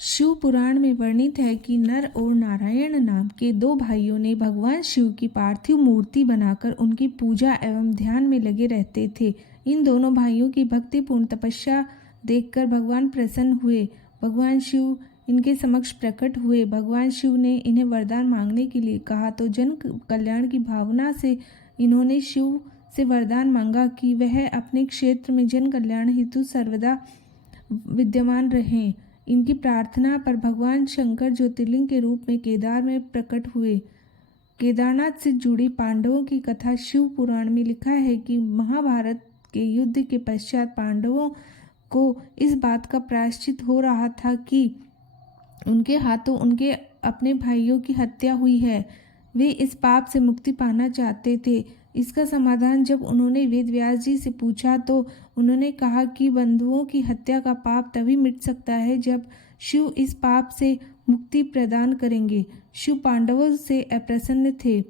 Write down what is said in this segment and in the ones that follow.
शिव पुराण में वर्णित है कि नर और नारायण नाम के दो भाइयों ने भगवान शिव की पार्थिव मूर्ति बनाकर उनकी पूजा एवं ध्यान में लगे रहते थे। इन दोनों भाइयों की भक्तिपूर्ण तपस्या देखकर भगवान प्रसन्न हुए। भगवान शिव इनके समक्ष प्रकट हुए। भगवान शिव ने इन्हें वरदान मांगने के लिए कहा तो जन कल्याण की भावना से इन्होंने शिव से वरदान मांगा कि वह अपने क्षेत्र में जन कल्याण हेतु सर्वदा विद्यमान रहें। इनकी प्रार्थना पर भगवान शंकर ज्योतिर्लिंग के रूप में केदार में प्रकट हुए। केदारनाथ से जुड़ी पांडवों की कथा शिव पुराण में लिखा है कि महाभारत के युद्ध के पश्चात पांडवों को इस बात का प्रायश्चित हो रहा था कि उनके हाथों उनके अपने भाइयों की हत्या हुई है। वे इस पाप से मुक्ति पाना चाहते थे। इसका समाधान जब उन्होंने वेद व्यास जी से पूछा तो उन्होंने कहा कि बंधुओं की हत्या का पाप तभी मिट सकता है जब शिव इस पाप से मुक्ति प्रदान करेंगे। शिव पांडवों से अप्रसन्न थे,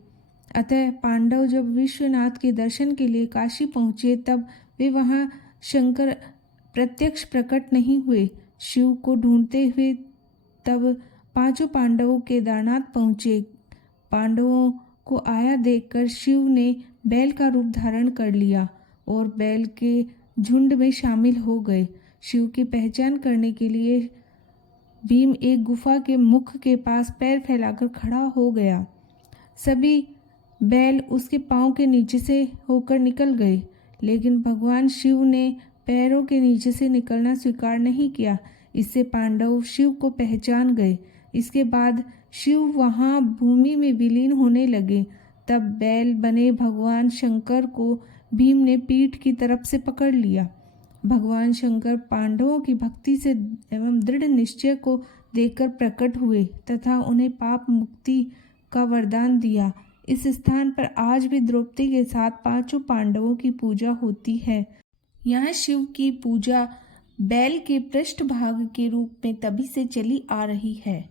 अतः पांडव जब विश्वनाथ के दर्शन के लिए काशी पहुँचे तब वे वहाँ शंकर प्रत्यक्ष प्रकट नहीं हुए। शिव को ढूंढते हुए तब पांचों पांडवों केदारनाथ पहुँचे। पांडवों को आया देखकर शिव ने बैल का रूप धारण कर लिया और बैल के झुंड में शामिल हो गए। शिव की पहचान करने के लिए भीम एक गुफा के मुख के पास पैर फैलाकर खड़ा हो गया। सभी बैल उसके पांव के नीचे से होकर निकल गए, लेकिन भगवान शिव ने पैरों के नीचे से निकलना स्वीकार नहीं किया। इससे पांडव शिव को पहचान गए। इसके बाद शिव वहाँ भूमि में विलीन होने लगे। तब बैल बने भगवान शंकर को भीम ने पीठ की तरफ से पकड़ लिया। भगवान शंकर पांडवों की भक्ति से एवं दृढ़ निश्चय को देखकर प्रकट हुए तथा उन्हें पाप मुक्ति का वरदान दिया। इस स्थान पर आज भी द्रौपदी के साथ पांचों पांडवों की पूजा होती है। यहाँ शिव की पूजा बैल के पृष्ठभाग के रूप में तभी से चली आ रही है।